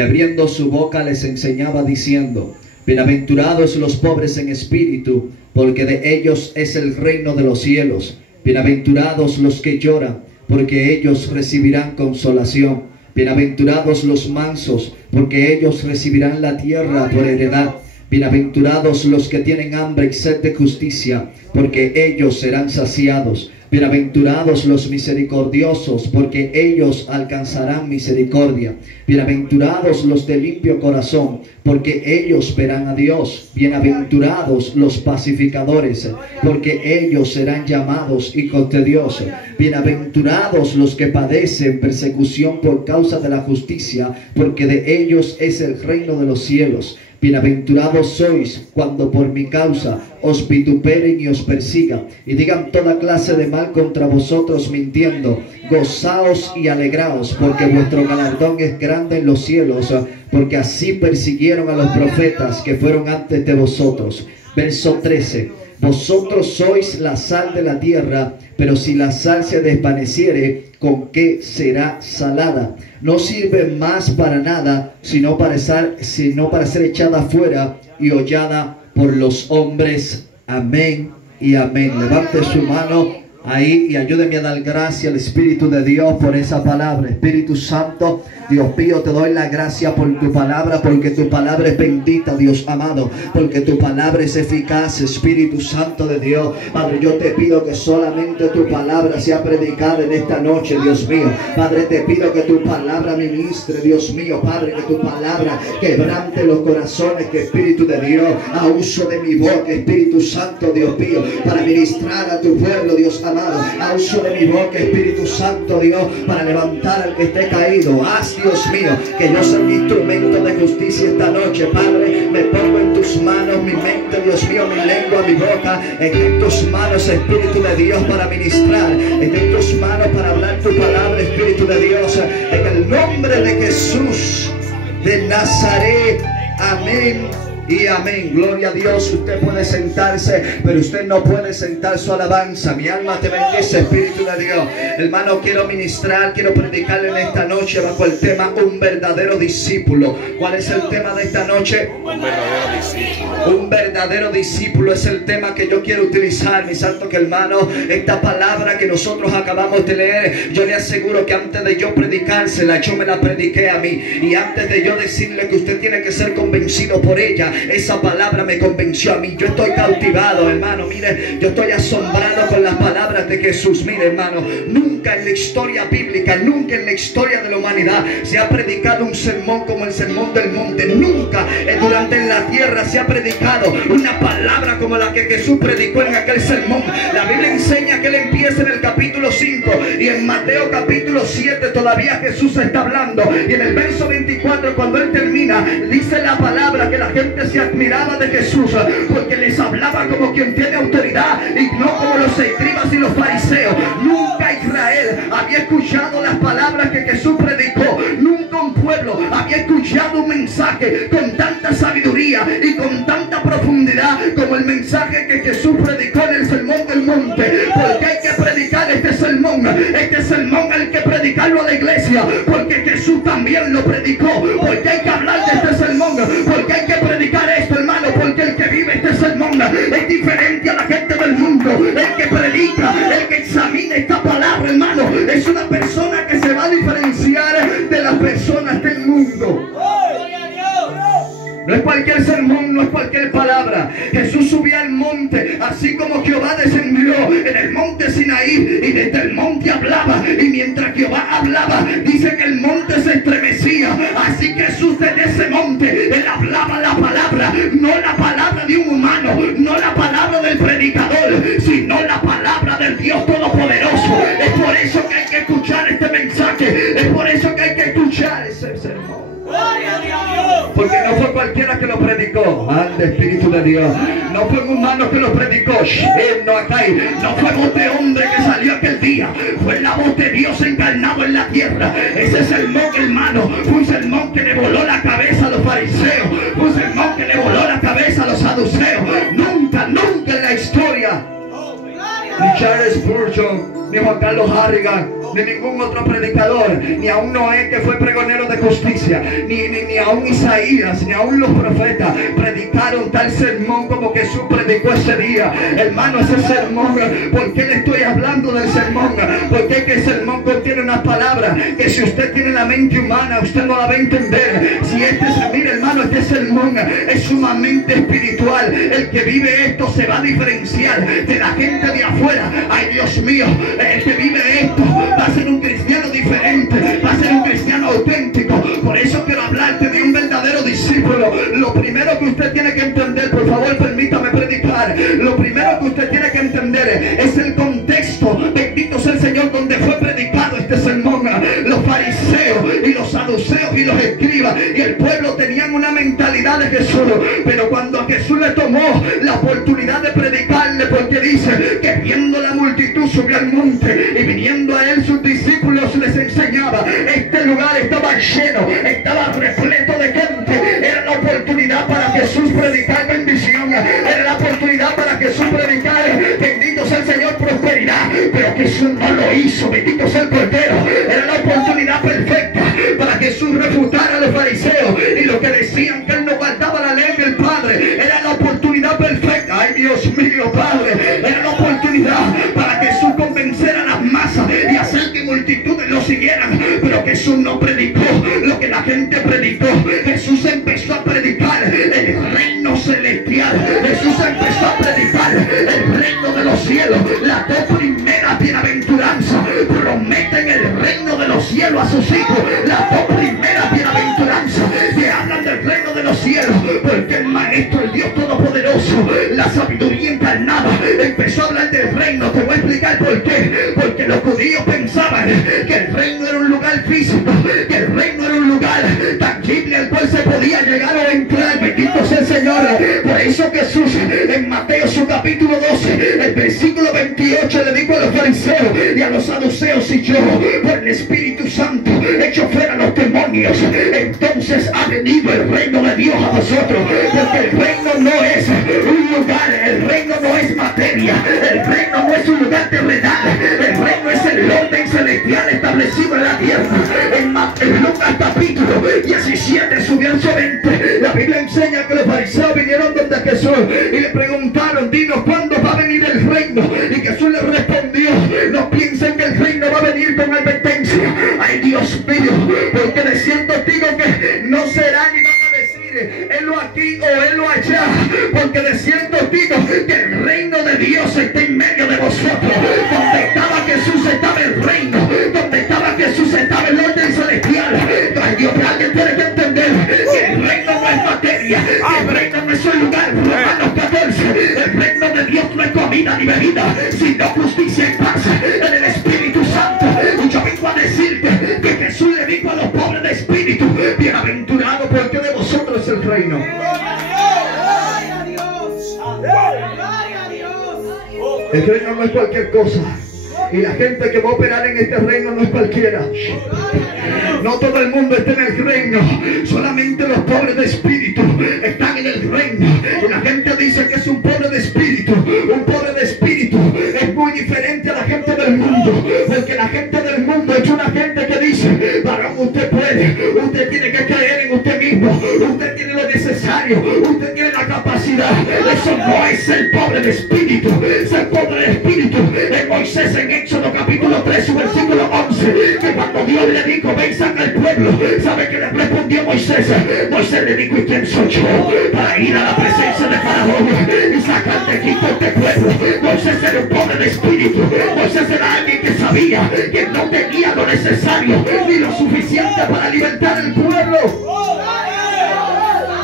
Abriendo su boca les enseñaba diciendo: bienaventurados los pobres en espíritu, porque de ellos es el reino de los cielos. Bienaventurados los que lloran, porque ellos recibirán consolación. Bienaventurados los mansos, porque ellos recibirán la tierra por heredad. Bienaventurados los que tienen hambre y sed de justicia, porque ellos serán saciados. Bienaventurados los misericordiosos, porque ellos alcanzarán misericordia. Bienaventurados los de limpio corazón, porque ellos verán a Dios. Bienaventurados los pacificadores, porque ellos serán llamados hijos de Dios. Bienaventurados los que padecen persecución por causa de la justicia, porque de ellos es el reino de los cielos. Bienaventurados sois cuando por mi causa os vituperen y os persigan y digan toda clase de mal contra vosotros mintiendo. Gozaos y alegraos, porque vuestro galardón es grande en los cielos, porque así persiguieron a los profetas que fueron antes de vosotros. Verso 13. Vosotros sois la sal de la tierra, pero si la sal se desvaneciere, ¿con qué será salada? No sirve más para nada, sino para ser echada fuera y hollada por los hombres. Amén y amén. Levante su mano ahí y ayúdeme a dar gracias al Espíritu de Dios por esa palabra. Espíritu Santo, Dios mío, te doy la gracia por tu palabra, porque tu palabra es bendita, Dios amado, porque tu palabra es eficaz, Espíritu Santo de Dios. Padre, yo te pido que solamente tu palabra sea predicada en esta noche, Dios mío. Padre, te pido que tu palabra ministre, Dios mío. Padre, que tu palabra quebrante los corazones, que Espíritu de Dios, a uso de mi boca, Espíritu Santo, Dios mío, para ministrar a tu pueblo, Dios amado, a uso de mi boca, Espíritu Santo, Dios, para levantar al que esté caído. Haz, Dios mío, que yo sea un instrumento de justicia esta noche. Padre, me pongo en tus manos mi mente, Dios mío, mi lengua, mi boca. Está en tus manos, Espíritu de Dios, para ministrar. Está en tus manos para hablar tu palabra, Espíritu de Dios. En el nombre de Jesús de Nazaret. Amén y amén. Gloria a Dios. Usted puede sentarse, pero usted no puede sentar su alabanza. Mi alma te bendice, Espíritu de Dios. Hermano, quiero ministrar, quiero predicarle en esta noche bajo el tema un verdadero discípulo. ¿Cuál es el tema de esta noche? Un verdadero discípulo. Un verdadero discípulo es el tema que yo quiero utilizar, mi santo que hermano. Esta palabra que nosotros acabamos de leer, yo le aseguro que antes de yo predicársela, yo me la prediqué a mí. Y antes de yo decirle que usted tiene que ser convencido por ella, esa palabra me convenció a mí. Yo estoy cautivado, hermano. Mire, yo estoy asombrado con las palabras de Jesús. Mire, hermano, nunca en la historia bíblica, nunca en la historia de la humanidad se ha predicado un sermón como el sermón del monte. Nunca durante la tierra se ha predicado una palabra como la que Jesús predicó en aquel sermón. La Biblia enseña que él empieza en el capítulo 5 y en Mateo capítulo 7 todavía Jesús está hablando, y en el verso 24 cuando él termina dice la palabra que la gente se admiraba de Jesús porque les hablaba como quien tiene autoridad y no como los escribas y los fariseos. Nunca Israel había escuchado las palabras que Jesús predicó. Nunca un pueblo había escuchado un mensaje con tanta sabiduría y con tanta profundidad como el mensaje que Jesús predicó en el sermón del monte. Porque hay que predicar este sermón hay que predicarlo a la iglesia, porque Jesús también lo predicó. Porque hay que hablar de este sermón, porque hay que predicar esto, hermano, porque el que vive este sermón es diferente a la gente del mundo. El que predica, el que examina esta palabra, hermano, es una persona que se va a diferenciar de las personas del mundo. No es cualquier sermón, no es cualquier palabra. Jesús subía al monte, así como Jehová descendió en el monte Sinaí, y desde el monte hablaba, y mientras Jehová hablaba, dice que el monte se estremecía. Así que Jesús desde ese monte, él hablaba la palabra, no la palabra de un humano, no la palabra del predicador, sino la palabra del Dios Todopoderoso. Es por eso que hay que escuchar este mensaje, es por eso que hay que escuchar ese sermón. Porque no fue cualquiera que lo predicó. Ande, Espíritu de Dios. No fue un humano que lo predicó. No fue voz de hombre que salió aquel día. Fue la voz de Dios encarnado en la tierra. Ese sermón, hermano, fue un sermón que le voló la cabeza a los fariseos. Fue un sermón que le voló la cabeza a los saduceos. Nunca en la historia, ni Charles Spurgeon, ni Juan Carlos Harrigan, de ningún otro predicador, ni aún Noé, que fue pregonero de justicia, ni aún Isaías, ni aún los profetas predicaron tal sermón como Jesús predicó ese día. Hermano, ese sermón, ¿por qué le estoy hablando del sermón? Porque que el sermón contiene unas palabras que si usted tiene la mente humana, usted no la va a entender. Si mire, hermano, este sermón es sumamente espiritual. El que vive esto se va a diferenciar de la gente de afuera. Ay, Dios mío, el que vive esto va a ser un cristiano diferente, va a ser un cristiano auténtico. Por eso quiero hablarte de un verdadero discípulo. Lo primero que usted tiene que entender, por favor, permítame predicar. Lo primero que usted tiene que entender es el contexto, bendito sea el Señor, donde fue predicado este sermón. Los fariseos y los saduceos y los escribas y el pueblo tenían una mentalidad de Jesús, pero cuando a Jesús le tomó la oportunidad de predicarle, porque dice que viendo la multitud subió al monte y viniendo a él sus discípulos les enseñaba. Este lugar estaba lleno, estaba repleto de gente. Era la oportunidad para Jesús predicar bendición, era la oportunidad para Jesús predicar, bendito sea el Señor, prosperidad. Pero Jesús no lo hizo, bendito sea el Cordero. Era la oportunidad perfecta para Jesús refutar a los fariseos y lo que decían que él no guardaba la ley del Padre. Era la oportunidad perfecta. Ay, Dios mío, Padre, era la oportunidad para Jesús convencer a las masas y hacer que multitudes lo siguieran. Pero Jesús no predicó lo que la gente predicó. Jesús empezó a predicar el reino celestial. Jesús empezó a predicar el reino de los cielos. Las dos primeras bienaventuranzas prometen el reino de los cielos a sus hijos. Las dos primeras bienaventuranzas que hablan del reino de los cielos, porque el Maestro, el Dios Todopoderoso, la sabiduría encarnada, empezó a hablar del reino. Te voy a explicar por qué. Porque los judíos pensaban que el reino era un lugar físico, que el reino era un lugar tangible al cual se podía llegar o entrar. Bendito sea el Señor. Por eso Jesús en Mateo su capítulo 12, el versículo 28, le dijo a los fariseos y a los saduceos: si yo por el Espíritu Santo echo fuera los demonios, entonces ha venido el reino de Dios a vosotros. Porque el reino no es un lugar, el reino no es materia, el reino no es un lugar terrenal, el reino es el orden celestial establecido en la tierra. En Lucas capítulo 17, su verso 20, la Biblia enseña que los fariseos vinieron donde Jesús y le preguntaron: dinos, ¿cuándo va a venir el reino? Y Jesús les respondió: no piensen que el reino va a venir con advertencia. Ay, Dios mío, porque de cierto digo que no será ni van a decir helo aquí o helo allá, porque de cierto digo que el reino de Dios está en medio de vosotros. Donde estaba Jesús estaba el reino, donde estaba Jesús estaba el orden celestial. Ay, Dios, pero alguien tiene que entender que el reino no es materia, que el reino no es un lugar. Romanos 14, el reino de Dios no es comida ni bebida, sino justicia y paz en el Espíritu Santo. Y yo vengo a decirte que Jesús le dijo a los pobres de espíritu: bienaventurado, porque de vosotros es el reino. Gloria a Dios. Gloria a Dios. El reino no es cualquier cosa, y la gente que va a operar en este reino no es cualquiera. No todo el mundo está en el reino, solamente los pobres de espíritu están en el reino. Y la gente dice que es un pobre de espíritu. Un pobre de espíritu es muy diferente a la gente del mundo, porque la gente del mundo es una gente que dice: varón, usted puede, usted tiene que creer en usted mismo, usted tiene lo necesario, usted tiene la capacidad. Eso no es el pobre de espíritu. Ser pobre de espíritu es Moisés en Éxodo capítulo 3, su versículo 11, que cuando Dios le dijo: ven, saca al pueblo, ¿sabe qué le respondió Moisés? Moisés le dijo: ¿y quién soy yo para ir a la presencia de Faraón y sacar de Egipto a este pueblo? Moisés era un pobre de espíritu. Moisés era alguien que sabía que no tenía lo necesario ni lo suficiente para libertar al pueblo.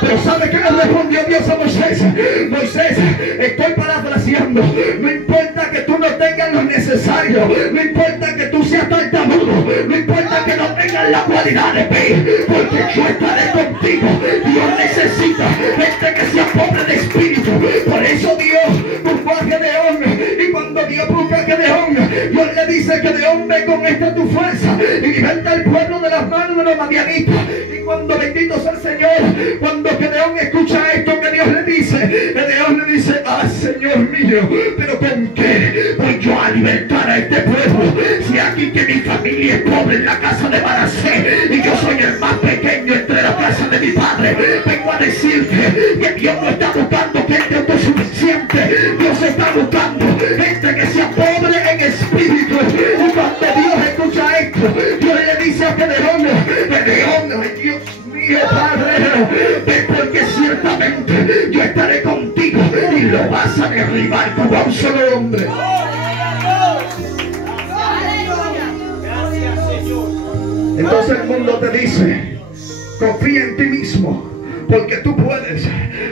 Pero ¿sabe qué le respondió Dios a Moisés? Moisés, estoy parafraseando, no importa que tú no tengas lo necesario, no importa que tú seas tartamudo, no importa que no tengas la cualidad de fe, porque yo estaré contigo. Dios necesita gente que sea pobre de espíritu. Por eso Dios buscó a Gedeón, y cuando Dios busca a Gedeón, Dios le dice: Gedeón, ve con esta tu fuerza y liberta al pueblo de las manos de los madianitas. Y cuando, bendito sea el Señor, cuando Gedeón escucha esto que Dios le dice, Gedeón le dice: ah, Señor mío, pero ¿con qué voy yo a libertar a este pueblo? Si aquí que mi familia es pobre en la casa de Manasés y yo soy el más pequeño entre la casa de mi padre. Vengo a decirte que Dios no está buscando gente autosuficiente. Dios está buscando gente que sea pobre en espíritu. Y cuando Dios escucha esto, Dios le dice a Gedeón, Dios mío, Padre, ven porque ciertamente yo estaré contigo y lo vas a derribar como a un solo hombre. Entonces el mundo te dice, confía en ti mismo, porque tú puedes.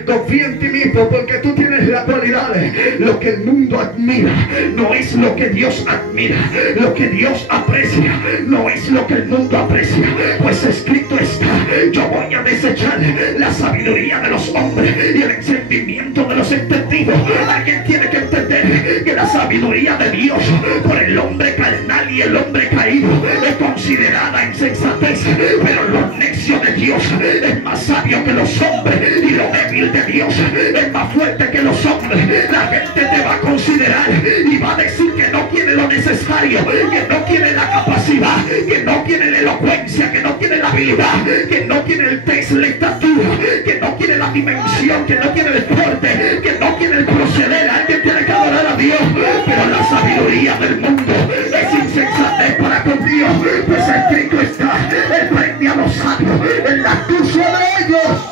Confía en ti mismo, porque tú tienes las cualidades. Lo que el mundo admira no es lo que Dios admira. Lo que Dios aprecia no es lo que el mundo aprecia. Pues escrito está, yo voy a desechar la sabiduría de los hombres y el entendimiento de los entendidos. Alguien tiene que entender que la sabiduría de Dios por el hombre carnal y el hombre caído es considerada insensatez, pero lo necio de Dios es más sabio que los hombres, y lo débil de Dios es más fuerte que los hombres. La gente te va a considerar y va a decir que no tiene lo necesario, que no tiene la capacidad, que no tiene la elocuencia, que no tiene la habilidad, que no tiene el test, la estatura, que no tiene la dimensión, que no tiene el porte, que no tiene el proceder. Alguien tiene que adorar a Dios, pero la sabiduría del mundo es insensatez para con Dios. Pues escrito está, Él premia a los sabios en la astucia de ellos.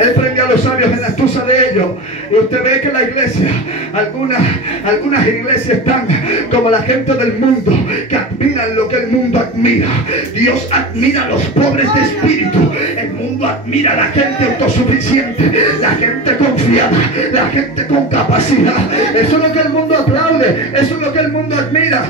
Él premia a los sabios en la astucia de ellos. Y usted ve que la iglesia, algunas iglesias están como la gente del mundo, que admiran lo que el mundo admira. Dios admira a los pobres de espíritu. El mundo admira a la gente autosuficiente, la gente confiada, la gente con capacidad. Eso es lo que el mundo aplaude, eso es lo que el mundo admira.